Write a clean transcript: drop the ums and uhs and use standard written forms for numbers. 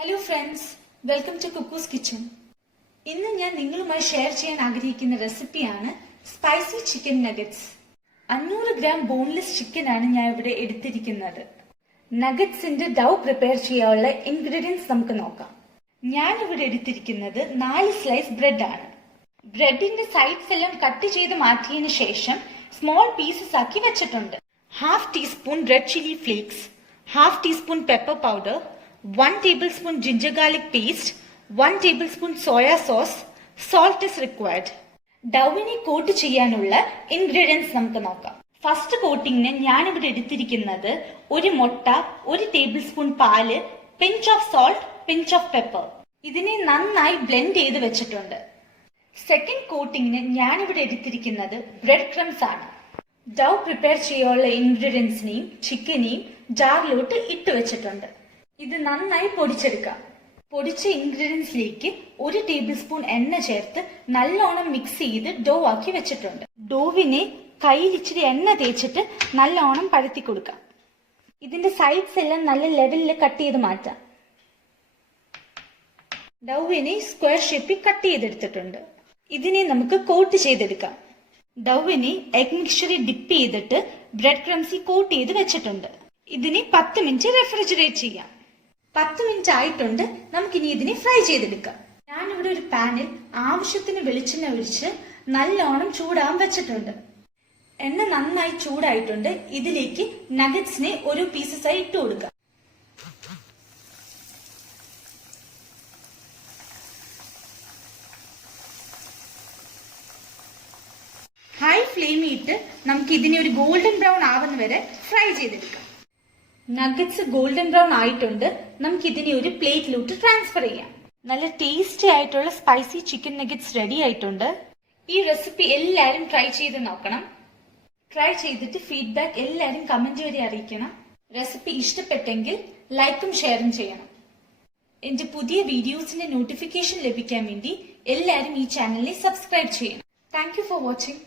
Hello friends, welcome to Kukku's kitchen. ഇന്ന് ഞാൻ നിങ്ങളുമായി ഷെയർ ചെയ്യാൻ ആഗ്രഹിക്കുന്ന റെസിപ്പിയാണ് spicy chicken nuggets. 500 gram boneless chicken ആണ് ഞാൻ ഇവിടെ എടുത്തിരിക്കുന്നത്. നഗറ്റ്സിന്റെ ഡൗ പ്രിപ്പയർ ചെയ്യാനുള്ള ഇൻഗ്രീഡിയൻസ് നമുക്ക് നോക്കാം. ഞാൻ ഇവിടെ എടുത്തിരിക്കുന്നത് 4 സ്ലൈസ് ബ്രെഡ് ആണ്. ബ്രെഡിന്റെ സൈഡ്സ് എല്ലാം കട്ട് ചെയ്ത് മാറ്റിയതിനു ശേഷം സ്മോൾ പീസസ് ആക്കി വെച്ചിട്ടുണ്ട്. 1/2 teaspoon red chilli flakes, 1/2 teaspoon pepper powder, 1 tablespoon ginger garlic paste, 1 tablespoon soya sauce, salt is required. ഡൗവിനെ കോട്ട് ചെയ്യാനുള്ള ഇൻഗ്രീഡിയൻസ് നമുക്ക് നോക്കാം. ഫസ്റ്റ് കോട്ടിങ്ങിന് ഞാനിവിടെ എടുത്തിരിക്കുന്നത് 1 മുട്ട, 1 ടേബിൾ സ്പൂൺ പാല്, pinch of salt, pinch of pepper. ഇതിനെ നന്നായി ബ്ലെൻഡ് ചെയ്ത് വെച്ചിട്ടുണ്ട്. സെക്കൻഡ് കോട്ടിങ്ങിന് ഞാനിവിടെ എടുത്തിരിക്കുന്നത് ബ്രെഡ് ക്രംസ് ആണ്. ഡൗ പ്രിപ്പയർ ചെയ്യാനുള്ള ഇൻഗ്രീഡിയൻസിനെയും ചിക്കനെയും ജാറിലോട്ട് ഇട്ട് വെച്ചിട്ടുണ്ട്. ഇത് നന്നായി പൊടിച്ചെടുക്കാം. പൊടിച്ച ഇൻഗ്രീഡിയൻസിലേക്ക് 1 ടേബിൾ സ്പൂൺ എണ്ണ ചേർത്ത് നല്ലോണം മിക്സ് ചെയ്ത് ഡോ ആക്കി വെച്ചിട്ടുണ്ട്. ഡോവിനെ കയ്യിൽ ഇച്ചിരി എണ്ണ തേച്ചിട്ട് നല്ലോണം പരത്തി കൊടുക്കാം. ഇതിന്റെ സൈഡ്സ് എല്ലാം നല്ല ലെവലിൽ കട്ട് ചെയ്ത് മാറ്റാം. ഡൗവിനെ സ്ക്വയർ ഷേപ്പിൽ കട്ട് ചെയ്തെടുത്തിട്ടുണ്ട്. ഇതിനെ നമുക്ക് കോട്ട് ചെയ്തെടുക്കാം. ഡൗവിനെ എഗ് മിക്സ്ചറിൽ ഡിപ്പ് ചെയ്തിട്ട് ബ്രെഡ് ക്രംസിൽ കോട്ട് ചെയ്ത് വെച്ചിട്ടുണ്ട്. ഇതിനെ 10 മിനിറ്റ് റെഫ്രിജറേറ്റ് ചെയ്യാം. 10 മിനിറ്റ് ആയിട്ടുണ്ട്. നമുക്കിനി ഇതിനെ ഫ്രൈ ചെയ്തെടുക്കാം. ഞാനിവിടെ ഒരു പാനിൽ ആവശ്യത്തിന് വെളിച്ചെണ്ണ ഒഴിച്ച് നല്ലോണം ചൂടാൻ വെച്ചിട്ടുണ്ട്. എണ്ണ നന്നായി ചൂടായിട്ടുണ്ട്. ഇതിലേക്ക് നഗറ്റ്സിനെ ഓരോ പീസസ് ആയി ഇട്ട് കൊടുക്കാം. ഹൈ ഫ്ലെയിമിൽ ഇട്ട് നമുക്ക് ഇതിനെ ഒരു ഗോൾഡൻ ബ്രൗൺ ആവുന്ന വരെ ഫ്രൈ ചെയ്തെടുക്കാം. നഗറ്റ്സ് ഗോൾഡൻ ബ്രൗൺ ആയിട്ടുണ്ട്. നമുക്ക് ഇതിനെ ഒരു പ്ലേറ്റിലോട്ട് ട്രാൻസ്ഫർ ചെയ്യാം. നല്ല ടേസ്റ്റി ആയിട്ടുള്ള സ്പൈസി ചിക്കൻ നഗറ്റ്സ് റെഡി ആയിട്ടുണ്ട്. ഈ റെസിപ്പി എല്ലാവരും ട്രൈ ചെയ്ത് നോക്കണം. ട്രൈ ചെയ്തിട്ട് ഫീഡ്ബാക്ക് എല്ലാവരും കമന്റ് വഴി അറിയിക്കണം. റെസിപ്പി ഇഷ്ടപ്പെട്ടെങ്കിൽ ലൈക്കും ഷെയറും ചെയ്യണം. എന്റെ പുതിയ വീഡിയോസിന്റെ നോട്ടിഫിക്കേഷൻ ലഭിക്കാൻ വേണ്ടി എല്ലാവരും ഈ ചാനലിനെ സബ്സ്ക്രൈബ് ചെയ്യണം. Thank you for watching.